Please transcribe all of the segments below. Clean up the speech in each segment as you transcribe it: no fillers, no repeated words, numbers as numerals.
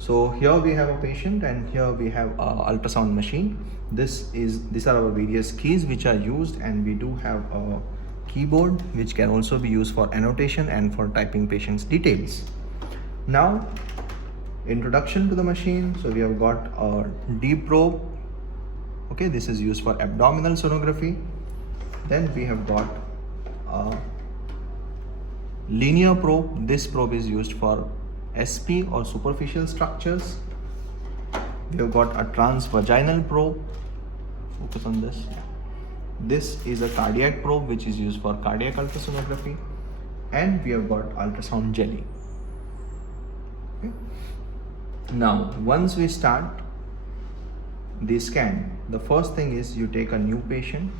So here we have a patient and here we have a ultrasound machine. These are our various keys which are used, and we do have a keyboard which can also be used for annotation and for typing patient's details. Now, introduction to the machine. So we have got a deep probe. Okay, this is used for abdominal sonography. Then we have got a linear probe. This probe is used for SP or superficial structures. We have got a transvaginal probe. Focus on this. This is a cardiac probe which is used for cardiac ultrasonography. And we have got ultrasound jelly. Okay. Now, once we start the scan, the first thing is you take a new patient.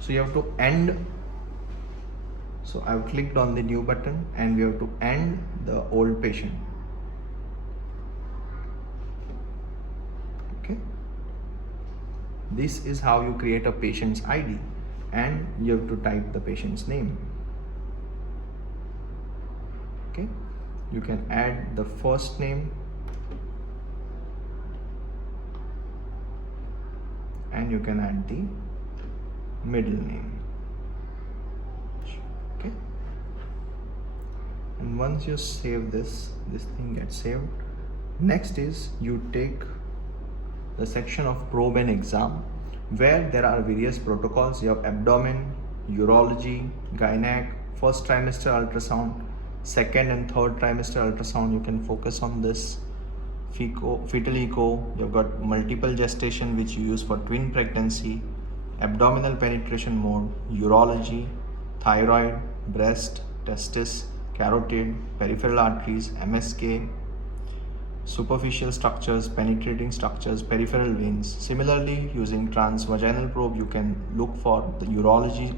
So you have to end. So I've clicked on the new button and we have to end the old patient. Okay. This is how you create a patient's ID, and you have to type the patient's name. Okay. You can add the first name and you can add the middle name. Okay. And once you save this thing gets saved. Next is you take the section of probe and exam, where there are various protocols. You have abdomen, urology, gynec, first trimester ultrasound, second and third trimester ultrasound. You can focus on this. Fetal echo, you've got multiple gestation which you use for twin pregnancy, abdominal penetration mode, urology, thyroid, breast, testis, carotid, peripheral arteries, MSK, superficial structures, penetrating structures, peripheral veins. Similarly, using transvaginal probe, you can look for the urology,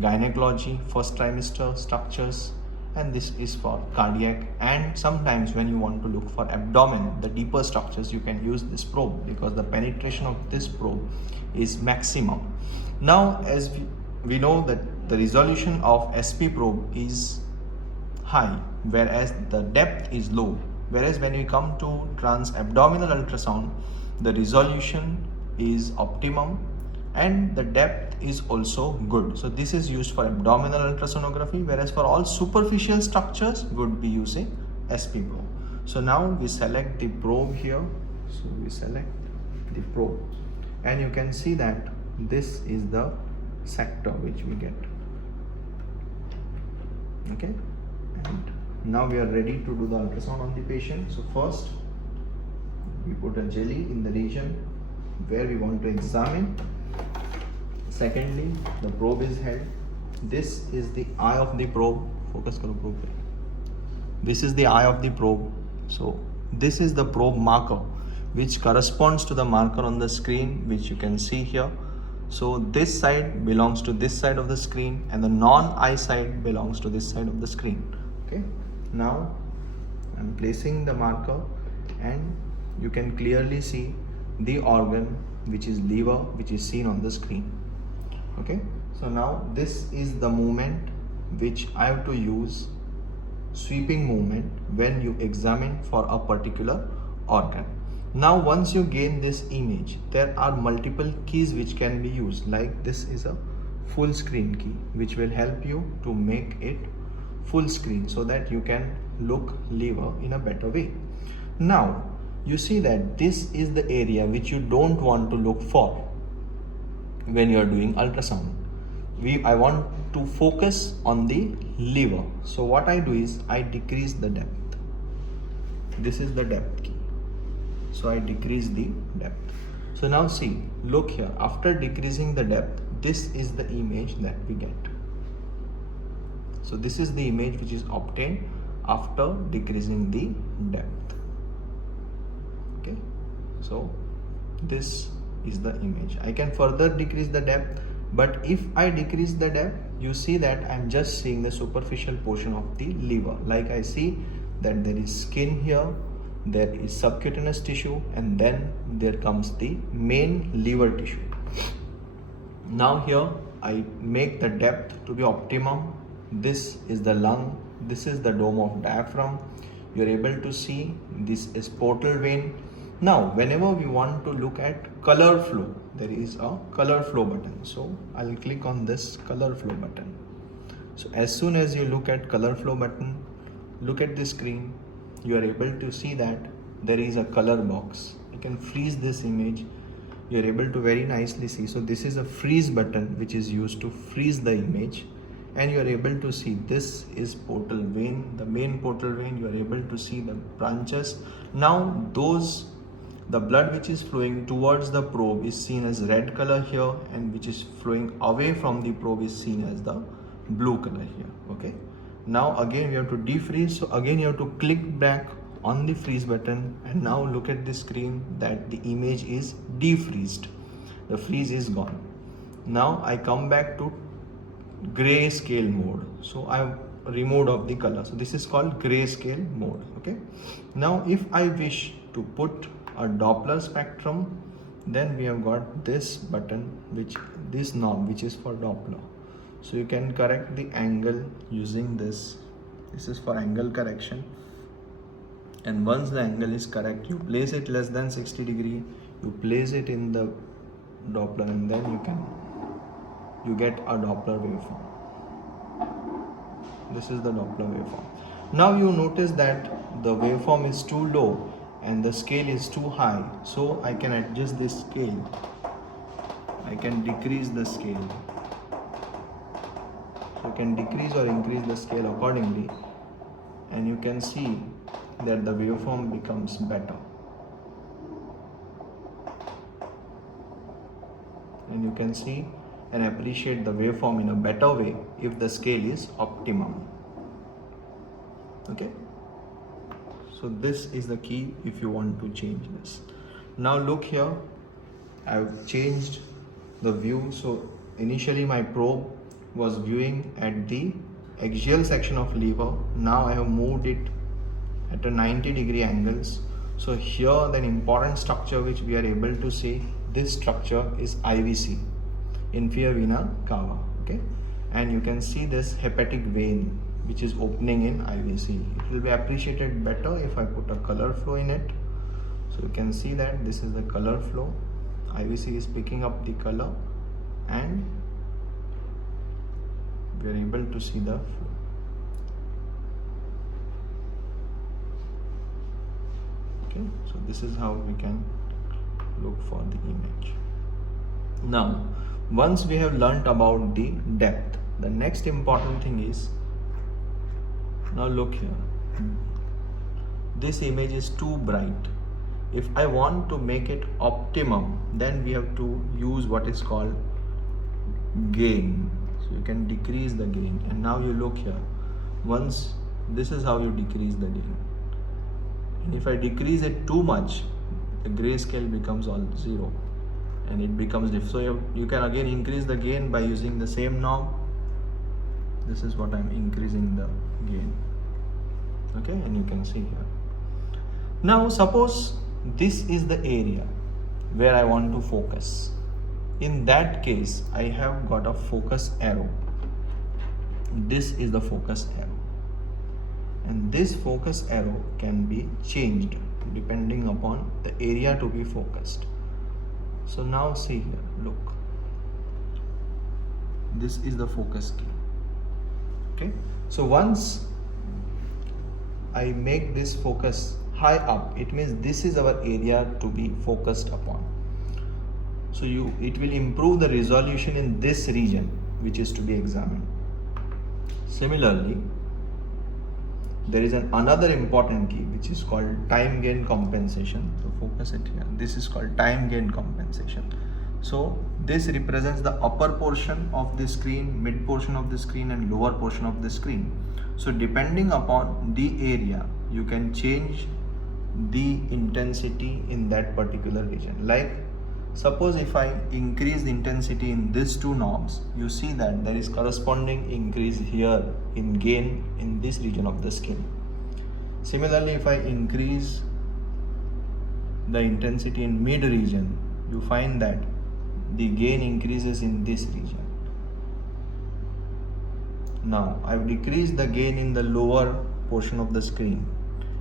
gynecology, first trimester structures, and this is for cardiac. And sometimes when you want to look for abdomen, the deeper structures, you can use this probe because the penetration of this probe is maximum. Now, as we know that the resolution of SP probe is high, whereas the depth is low. Whereas when we come to trans-abdominal ultrasound, the resolution is optimum and the depth is also good. So this is used for abdominal ultrasonography, whereas for all superficial structures would be using SP probe. So now we select the probe here. So we select the probe and you can see that this is the sector which we get. Okay, and now we are ready to do the ultrasound on the patient. So first we put a jelly in the region where we want to examine. Secondly, the probe is held. This is the eye of the probe. Focus karo probe. This is the eye of the probe. So this is the probe marker which corresponds to the marker on the screen, which you can see here. So this side belongs to this side of the screen and the non-eye side belongs to this side of the screen. Okay. Now I'm placing the marker and you can clearly see the organ which is liver, which is seen on the screen. Okay, so now this is the movement which I have to use, sweeping movement, when you examine for a particular organ. Now once you gain this image, there are multiple keys which can be used, like this is a full screen key which will help you to make it full screen so that you can look liver in a better way. Now you see that this is the area which you don't want to look for when you are doing ultrasound. I want to focus on the liver. So what I do is I decrease the depth. This is the depth key. So I decrease the depth. So now see, look here, after decreasing the depth, this is the image that we get. So this is the image which is obtained after decreasing the depth. Okay, so this is the image. I can further decrease the depth, but if I decrease the depth, you see that I'm just seeing the superficial portion of the liver. Like I see that there is skin here, there is subcutaneous tissue, and then there comes the main liver tissue. Now here I make the depth to be optimum. This is the lung, this is the dome of diaphragm. you're able to see this is portal vein. Now whenever we want to look at color flow, there is a color flow button. So I'll click on this color flow button. So as soon as you look at color flow button, look at the screen, you are able to see that there is a color box. You can freeze this image. You are able to very nicely see. So this is a freeze button which is used to freeze the image, and you are able to see this is portal vein, the main portal vein. You are able to see the branches. Now the blood which is flowing towards the probe is seen as red color here, and which is flowing away from the probe is seen as the blue color here. Okay, now again we have to defreeze. So again you have to click back on the freeze button, and now look at the screen that the image is defreezed. The freeze is gone. Now I come back to grayscale mode. So I've removed of the color. So this is called grayscale mode. Okay, now if I wish to put a Doppler spectrum, then we have got this button, this knob which is for Doppler. So you can correct the angle using this. This is for angle correction. And once the angle is correct, you place it less than 60 degree, you place it in the Doppler, and then you get a Doppler waveform. This is the Doppler waveform. Now you notice that the waveform is too low and the scale is too high. So I can adjust this scale. I can decrease the scale. So you can decrease or increase the scale accordingly, and you can see that the waveform becomes better, and you can see and appreciate the waveform in a better way if the scale is optimum. Okay, so this is the key if you want to change this. Now look here, I've changed the view. So initially my probe was viewing at the axial section of lever. Now I have moved it at a 90 degree angles. So here the important structure which we are able to see, this structure is IVC, inferior vena cava. Okay, and you can see this hepatic vein which is opening in IVC. It will be appreciated better if I put a color flow in it. So you can see that this is the color flow. IVC is picking up the color, and we are able to see the flow. Okay, so this is how we can look for the image. Now, once we have learnt about the depth, the next important thing is, now look here, this image is too bright. If I want to make it optimum, then we have to use what is called gain. So you can decrease the gain, and now you look here, once this is how you decrease the gain. And if I decrease it too much, the grayscale becomes all zero and it becomes diff. So you can again increase the gain by using the same knob. This is what I'm increasing the gain. Okay, and you can see here. Now suppose this is the area where I want to focus. In that case, I have got a focus arrow. This is the focus arrow. And this focus arrow can be changed depending upon the area to be focused. So now see here, look, this is the focus key. Okay, so once I make this focus high up, it means this is our area to be focused upon. So it will improve the resolution in this region which is to be examined. Similarly, there is another important key which is called time gain compensation. So focus it here. This is called time gain compensation. So this represents the upper portion of the screen, mid portion of the screen, and lower portion of the screen. So depending upon the area, you can change the intensity in that particular region. Like suppose if I increase the intensity in these two knobs, you see that there is corresponding increase here in gain in this region of the skin. Similarly, if I increase the intensity in mid region, you find that the gain increases in this region. Now I've decreased the gain in the lower portion of the screen,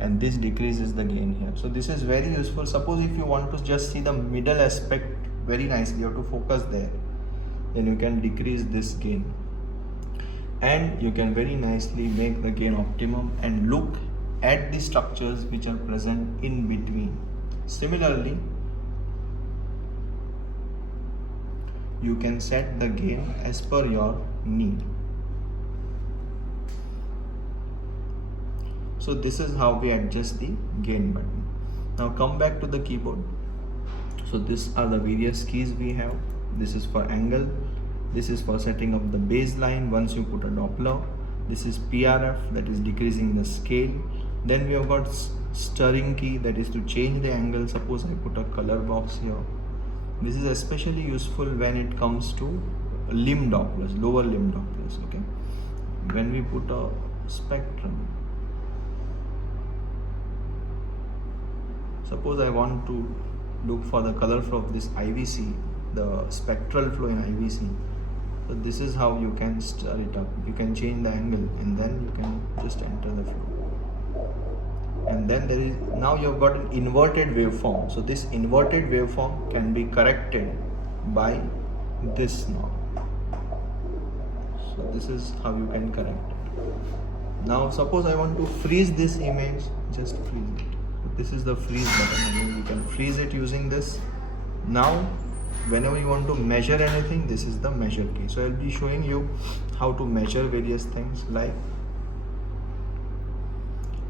and this decreases the gain here. So this is very useful. Suppose if you want to just see the middle aspect very nicely, you have to focus there, then you can decrease this gain, and you can very nicely make the gain optimum and look at the structures which are present in between. Similarly, you can set the gain as per your need. So this is how we adjust the gain button. Now come back to the keyboard. So these are the various keys we have. This is for angle. This is for setting up the baseline once you put a Doppler. This is PRF, that is decreasing the scale. Then we have got stirring key, that is to change the angle. Suppose I put a color box here. This is especially useful when it comes to limb Dopplers, lower limb Dopplers. Okay. When we put a spectrum, suppose I want to look for the color flow of this IVC, the spectral flow in IVC. So this is how you can stir it up. You can change the angle and then you can just enter the flow. And then there is, now you have got an inverted waveform. So this inverted waveform can be corrected by this knob. So this is how you can correct it. Now suppose I want to freeze this image, just freeze it. This is the freeze button, and you can freeze it using this. Now whenever you want to measure anything, this is the measure key. So I'll be showing you how to measure various things. Like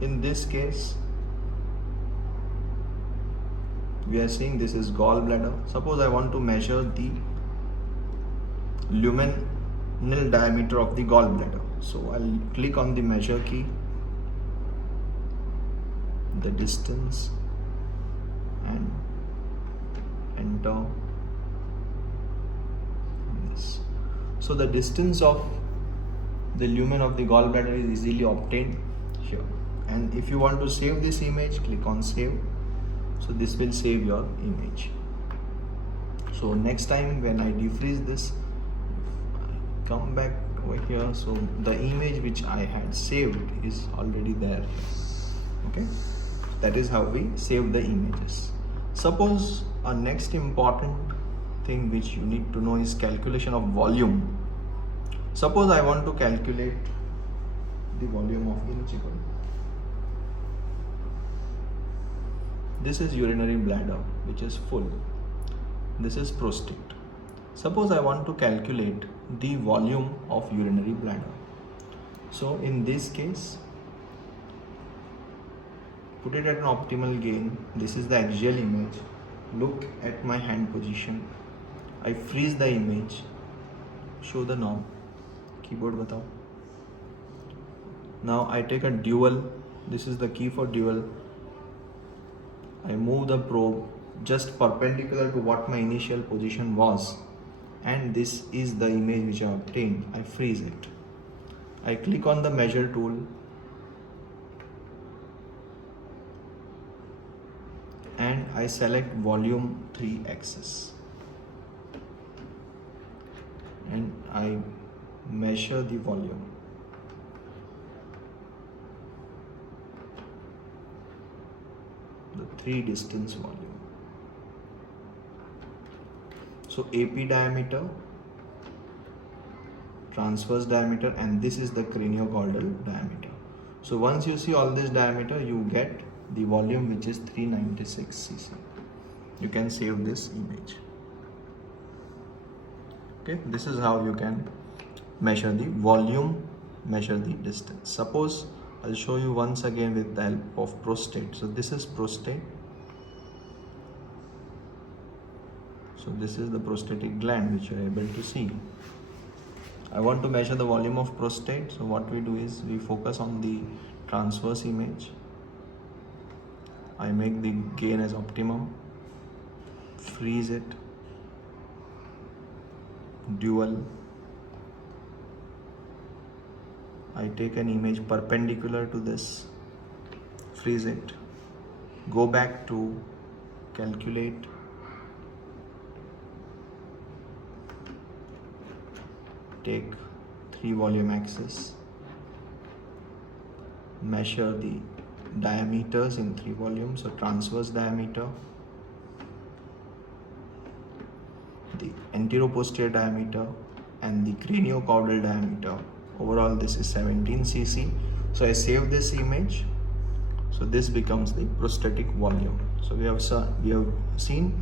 in this case, we are saying this is gallbladder. Suppose I want to measure the luminal diameter of the gallbladder. So I'll click on the measure key, the distance, and enter this. So the distance of the lumen of the gallbladder is easily obtained here. And if you want to save this image, click on save. So this will save your image. So next time when I defreeze this, come back over here. So the image which I had saved is already there here. Okay. That is how we save the images. Suppose a next important thing which you need to know is calculation of volume. Suppose I want to calculate the volume of Iqramed. This is urinary bladder, which is full. This is prostate. Suppose I want to calculate the volume of urinary bladder. So in this case, put it at an optimal gain. This is the axial image. Look at my hand position. I freeze the image. Show the knob. Keyboard batao. Now I take a dual. This is the key for dual. I move the probe just perpendicular to what my initial position was, and this is the image which I obtained. I freeze it. I click on the measure tool and I select volume 3 axis and I measure the volume. The 3 distance volume. So AP diameter, transverse diameter, and this is the craniocaudal diameter. So once you see all this diameter, you get the volume which is 396 cc. You can save this image. Okay, this is how you can measure the volume, measure the distance. Suppose I'll show you once again with the help of prostate. So this is prostate. So this is the prostatic gland which you are able to see. I want to measure the volume of prostate. So what we do is we focus on the transverse image. I make the gain as optimum. Freeze it. Dual. I take an image perpendicular to this, freeze it, go back to calculate, take 3 volume axis, measure the diameters in 3 volumes. So transverse diameter, the anteroposterior diameter, and the craniocaudal diameter. Overall this is 17 cc. So I save this image. So this becomes the prosthetic volume. So we have seen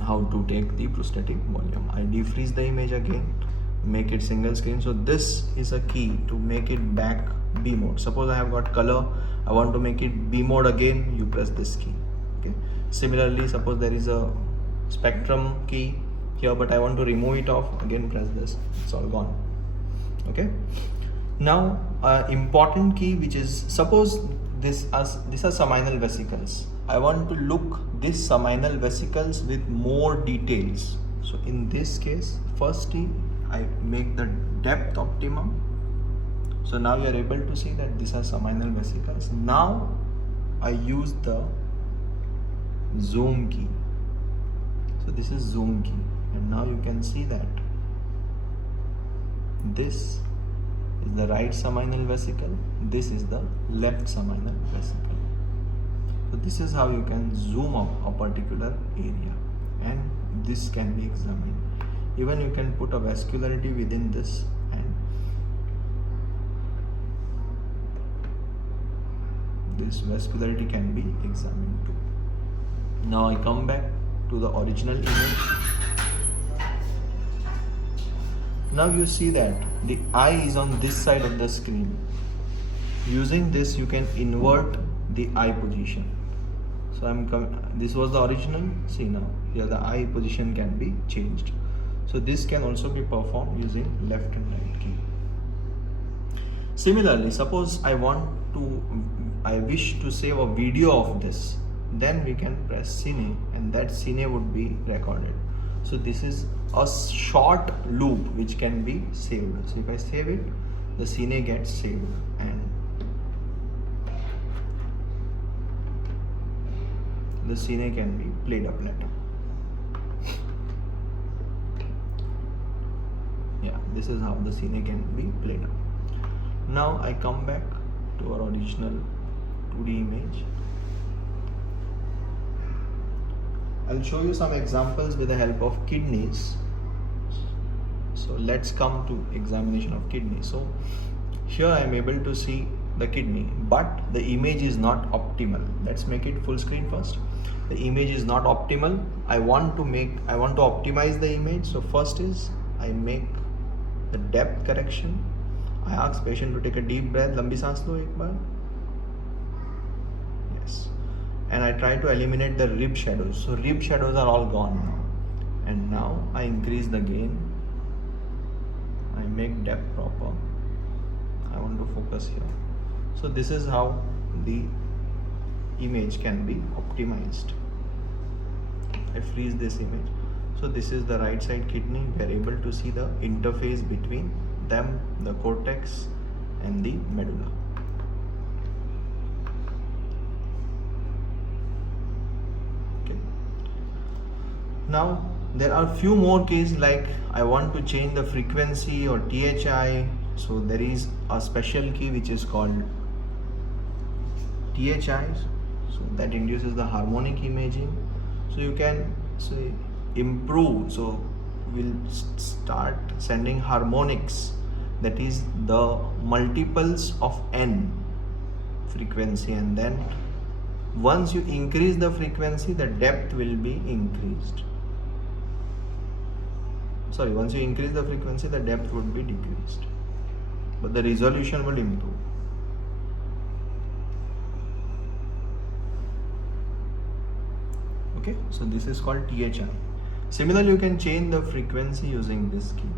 how to take the prosthetic volume. I defreeze the image again, make it single screen. So this is a key to make it back B mode. Suppose I have got color, I want to make it B mode again, you press this key. Okay. Similarly, suppose there is a spectrum key here, but I want to remove it off, again press this, it's all gone. Okay. Now important key, which is, suppose these are seminal vesicles. I want to look these seminal vesicles with more details. So in this case, firstly I make the depth optimum. So now you are able to see that these are seminal vesicles. Now I use the zoom key. So this is zoom key, and now you can see that this is the right seminal vesicle, this is the left seminal vesicle. So this is how you can zoom up a particular area, and this can be examined. Even you can put a vascularity within this, and this vascularity can be examined too. Now I come back to the original image. Now you see that the eye is on this side of the screen. Using this you can invert the eye position. So this was the original. See now here the eye position can be changed. So this can also be performed using left and right key. Similarly, suppose I wish to save a video of this, then we can press cine, and that cine would be recorded. So this is a short loop which can be saved. So if I save it, the cine gets saved, and the cine can be played up later. Yeah, this is how the cine can be played up. Now I come back to our original 2D image. I'll show you some examples with the help of kidneys. So let's come to examination of kidney. So here I am able to see the kidney, but the image is not optimal. Let's make it full screen first. The image is not optimal. I want to optimize the image. So first is I make the depth correction. I ask patient to take a deep breath. लंबी सांस लो एक बार. Yes. And I try to eliminate the rib shadows. So rib shadows are all gone now. And now I increase the gain. I make depth proper. I want to focus here. So this is how the image can be optimized. I freeze this image. So this is the right side kidney. We are able to see the interface between them, the cortex and the medulla. Okay. Now there are few more cases, like I want to change the frequency or THI. So there is a special key which is called THI. So that induces the harmonic imaging. So you can say improve. So we'll start sending harmonics, that is the multiples of n frequency, and then once you increase the frequency, the depth will be increased. Sorry, once you increase the frequency, the depth would be decreased, but the resolution will improve. Okay, so this is called THI. Similarly, you can change the frequency using this key.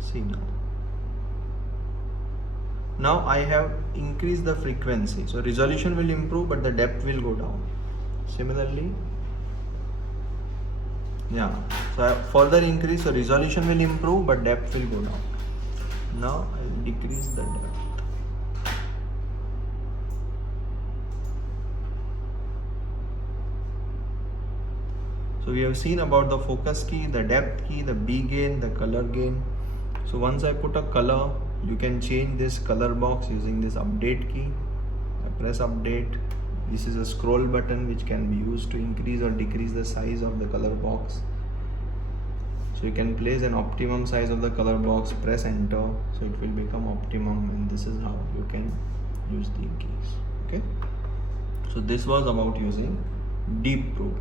See now. Now I have increased the frequency, so resolution will improve, but the depth will go down. Similarly, yeah, so I further increase, so resolution will improve, but depth will go down. Now I will decrease the depth. So we have seen about the focus key, the depth key, the B gain, the color gain. So once I put a color, You can change this color box using this update key. I press update. This is a scroll button which can be used to increase or decrease the size of the color box. So you can place an optimum size of the color box, press enter, so it will become optimum, and this is how you can use the keys. Okay, so this was about using deep probe.